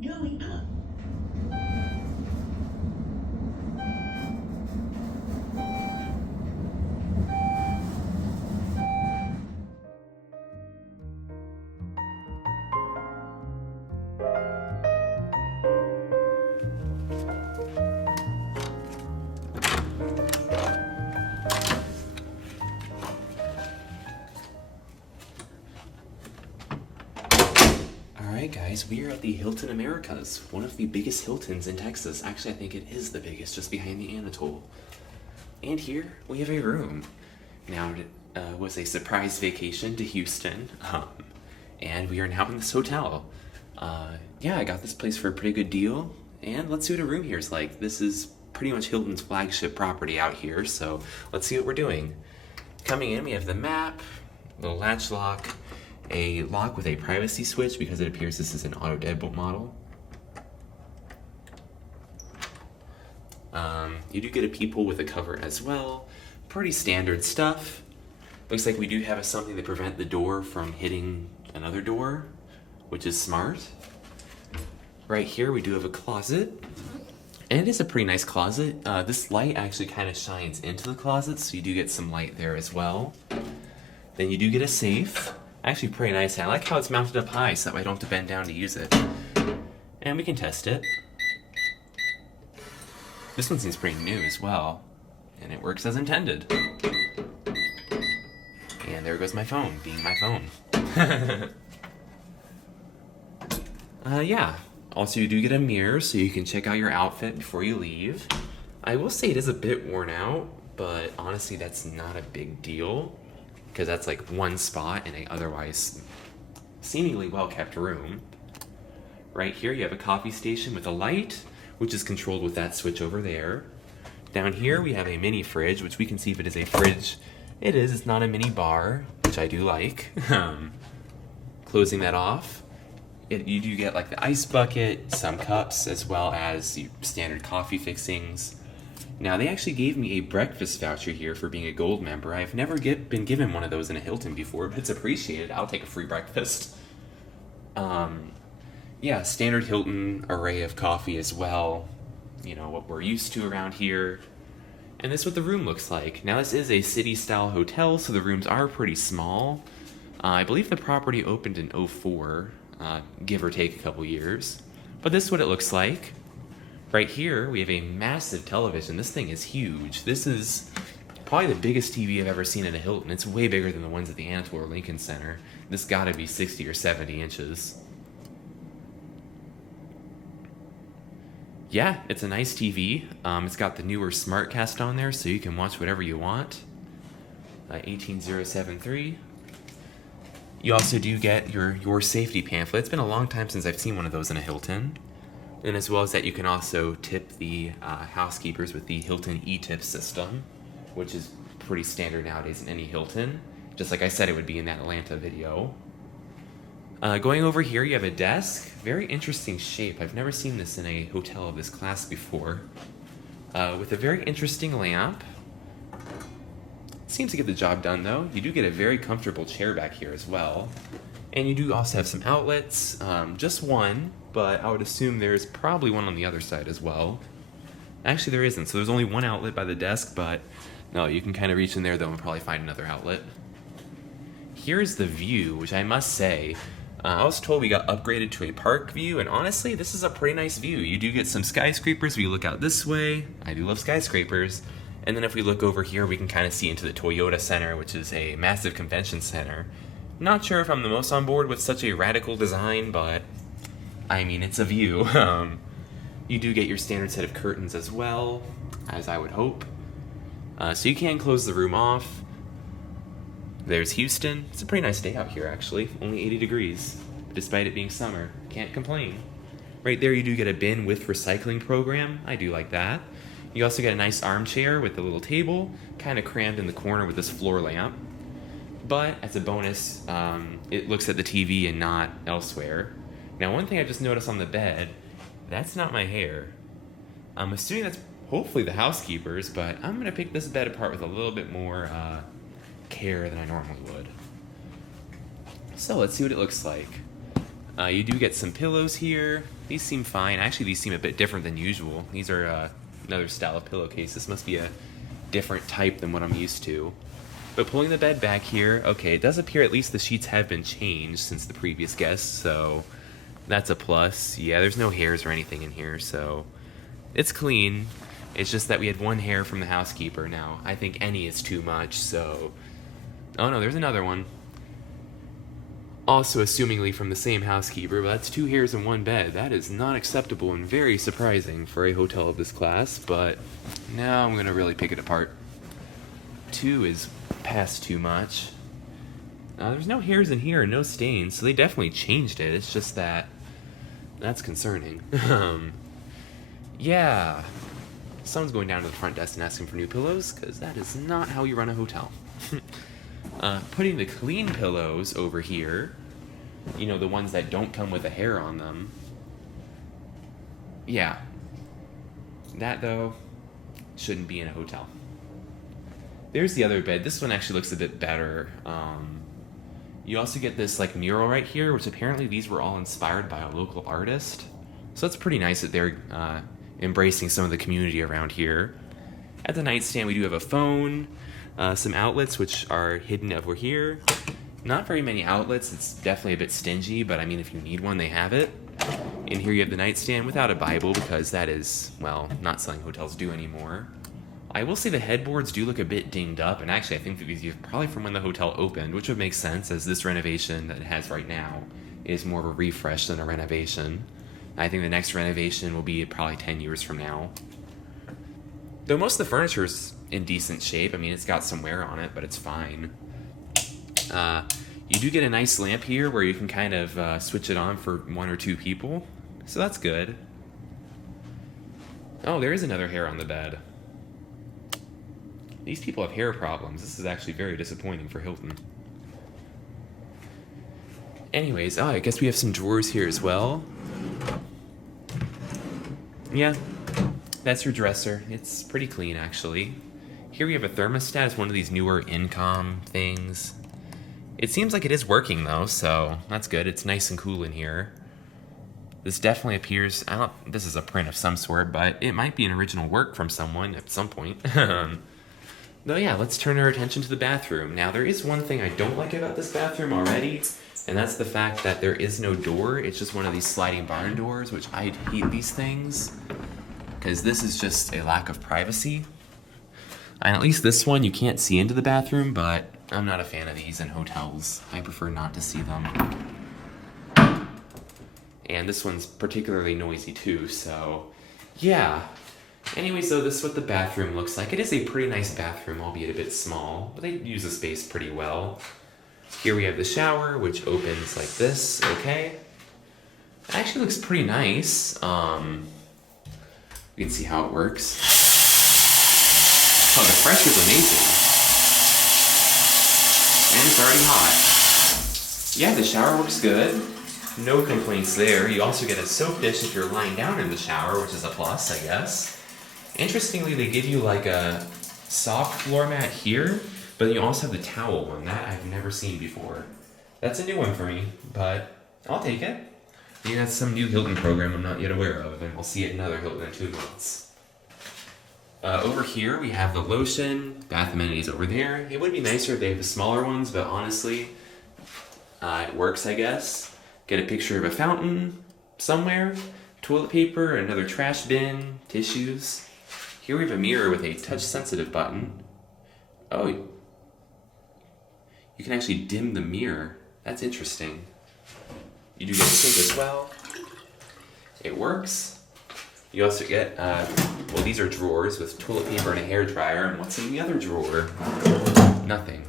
Going up. Alright guys, we are at the Hilton Americas, one of the biggest Hiltons in Texas. Actually, I think it is the biggest, just behind the Anatole. And here, we have a room. Now, it was a surprise vacation to Houston, and we are now in this hotel. Yeah, I got this place for a pretty good deal, and let's see what a room here is like. This is pretty much Hilton's flagship property out here, so let's see what we're doing. Coming in, we have the map, little latch lock, a lock with a privacy switch because it appears this is an auto deadbolt model. You do get a peephole with a cover as well. Pretty standard stuff. Looks like we do have something to prevent the door from hitting another door, which is smart. Right here we do have a closet. And it is a pretty nice closet. This light actually kind of shines into the closet, so you do get some light there as well. Then you do get a safe. Actually pretty nice. I like how it's mounted up high so that way I don't have to bend down to use it. And we can test it. This one seems pretty new as well. And it works as intended. And there goes my phone, being my phone. Yeah. Also, you do get a mirror so you can check out your outfit before you leave. I will say it is a bit worn out, but honestly that's not a big deal, because that's like one spot in a otherwise seemingly well-kept room. Right here you have a coffee station with a light, which is controlled with that switch over there. Down here we have a mini fridge, which we can see if it is a fridge. It is, it's not a mini bar, which I do like. Closing that off, you do get like the ice bucket, some cups, as well as the standard coffee fixings. Now, they actually gave me a breakfast voucher here for being a gold member. I've never been given one of those in a Hilton before, but it's appreciated. I'll take a free breakfast. Yeah, standard Hilton array of coffee as well. You know, what we're used to around here. And this is what the room looks like. Now, this is a city-style hotel, so the rooms are pretty small. I believe the property opened in '04, give or take a couple years. But this is what it looks like. Right here, we have a massive television. This thing is huge. This is probably the biggest TV I've ever seen in a Hilton. It's way bigger than the ones at the Anatole or Lincoln Center. This gotta be 60 or 70 inches. Yeah, it's a nice TV. It's got the newer SmartCast on there, so you can watch whatever you want. 18073. You also do get your safety pamphlet. It's been a long time since I've seen one of those in a Hilton. And as well as that, you can also tip the housekeepers with the Hilton e-tip system, which is pretty standard nowadays in any Hilton. Just like I said it would be in that Atlanta video. Going over here, you have a desk. Very interesting shape. I've never seen this in a hotel of this class before. With a very interesting lamp. Seems to get the job done, though. You do get a very comfortable chair back here as well. And you do also have some outlets. Just one, but I would assume there's probably one on the other side as well. Actually, there isn't. So there's only one outlet by the desk, but no, you can kind of reach in there, though, and probably find another outlet. Here's the view, which I must say, I was told we got upgraded to a park view, and honestly, this is a pretty nice view. You do get some skyscrapers if you look out this way. I do love skyscrapers. And then if we look over here, we can kind of see into the Toyota Center, which is a massive convention center. Not sure if I'm the most on board with such a radical design, but I mean, it's a view. You do get your standard set of curtains as well, as I would hope. So you can close the room off. There's Houston. It's a pretty nice day out here, actually. Only 80 degrees, despite it being summer. Can't complain. Right there, you do get a bin with recycling program. I do like that. You also get a nice armchair with a little table, kind of crammed in the corner with this floor lamp. But as a bonus, it looks at the TV and not elsewhere. Now, one thing I just noticed on the bed, that's not my hair. I'm assuming that's hopefully the housekeeper's, but I'm going to pick this bed apart with a little bit more care than I normally would. So let's see what it looks like. You do get some pillows here. These seem fine. Actually, these seem a bit different than usual. These are another style of pillowcase. This must be a different type than what I'm used to. But pulling the bed back here, okay, it does appear at least the sheets have been changed since the previous guest, so that's a plus. Yeah, there's no hairs or anything in here, so it's clean. It's just that we had one hair from the housekeeper. Now, I think any is too much, so... Oh no, there's another one. Also assumingly from the same housekeeper, but that's 2 hairs in one bed. That is not acceptable and very surprising for a hotel of this class, but now I'm gonna really pick it apart. 2 is past too much. There's no hairs in here and no stains, so they definitely changed it. It's just that that's concerning. Yeah. Someone's going down to the front desk and asking for new pillows, because that is not how you run a hotel. Putting the clean pillows over here, you know, the ones that don't come with a hair on them. Yeah. That, though, shouldn't be in a hotel. There's the other bed. This one actually looks a bit better. You also get this, like, mural right here, which apparently these were all inspired by a local artist. So that's pretty nice that they're embracing some of the community around here. At the nightstand, we do have a phone, some outlets, which are hidden over here. Not very many outlets. It's definitely a bit stingy, but I mean, if you need one, they have it. In here, you have the nightstand without a Bible, because that is, well, not something hotels do anymore. I will say the headboards do look a bit dinged up, and actually I think that these are probably from when the hotel opened, which would make sense, as this renovation that it has right now is more of a refresh than a renovation. I think the next renovation will be probably 10 years from now. Though most of the furniture is in decent shape. I mean, it's got some wear on it, but it's fine. You do get a nice lamp here where you can kind of switch it on for 1 or 2 people. So that's good. Oh, there is another hair on the bed. These people have hair problems. This is actually very disappointing for Hilton. Anyways, I guess we have some drawers here as well. Yeah, that's your dresser. It's pretty clean, actually. Here we have a thermostat. It's one of these newer Incom things. It seems like it is working, though, so that's good. It's nice and cool in here. This definitely appears... this is a print of some sort, but it might be an original work from someone at some point. Though, yeah, let's turn our attention to the bathroom. Now, there is one thing I don't like about this bathroom already, and that's the fact that there is no door. It's just one of these sliding barn doors, which I hate these things, because this is just a lack of privacy. And at least this one, you can't see into the bathroom, but I'm not a fan of these in hotels. I prefer not to see them. And this one's particularly noisy too, so yeah. Anyway, so this is what the bathroom looks like. It is a pretty nice bathroom, albeit a bit small, but they use the space pretty well. Here we have the shower, which opens like this, okay. It actually looks pretty nice. You can see how it works. Oh, the pressure's amazing. And it's already hot. Yeah, the shower works good. No complaints there. You also get a soap dish if you're lying down in the shower, which is a plus, I guess. Interestingly, they give you like a soft floor mat here, but you also have the towel one. That I've never seen before. That's a new one for me, but I'll take it. Maybe that's some new Hilton program I'm not yet aware of, and we'll see it in another Hilton in 2 months. Over here, we have the lotion, bath amenities over there. It would be nicer if they have the smaller ones, but honestly, it works, I guess. Get a picture of a fountain somewhere, toilet paper, another trash bin, tissues. Here we have a mirror with a touch-sensitive button. Oh, you can actually dim the mirror. That's interesting. You do get a sink as well. It works. You also get, well, these are drawers with toilet paper and a hairdryer. And what's in the other drawer? Nothing.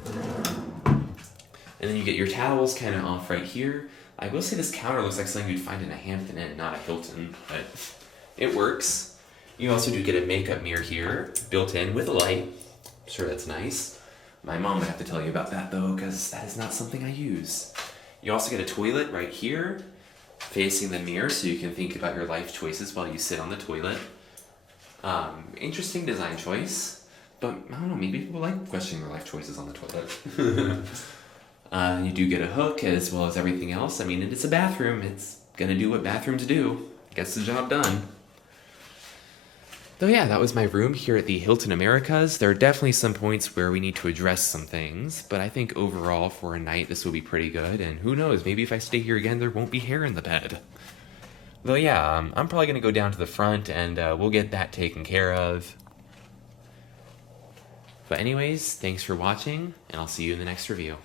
And then you get your towels kind of off right here. I will say this counter looks like something you'd find in a Hampton Inn, not a Hilton, but it works. You also do get a makeup mirror here, built in with a light. I'm sure that's nice. My mom would have to tell you about that, though, because that is not something I use. You also get a toilet right here, facing the mirror, so you can think about your life choices while you sit on the toilet. Interesting design choice, but I don't know, maybe people like questioning their life choices on the toilet. You do get a hook as well as everything else. I mean, it's a bathroom. It's gonna do what bathrooms do. Gets the job done. So yeah, that was my room here at the Hilton Americas. There are definitely some points where we need to address some things, but I think overall for a night this will be pretty good, and who knows, maybe if I stay here again there won't be hair in the bed. Though yeah, I'm probably going to go down to the front and we'll get that taken care of. But anyways, thanks for watching, and I'll see you in the next review.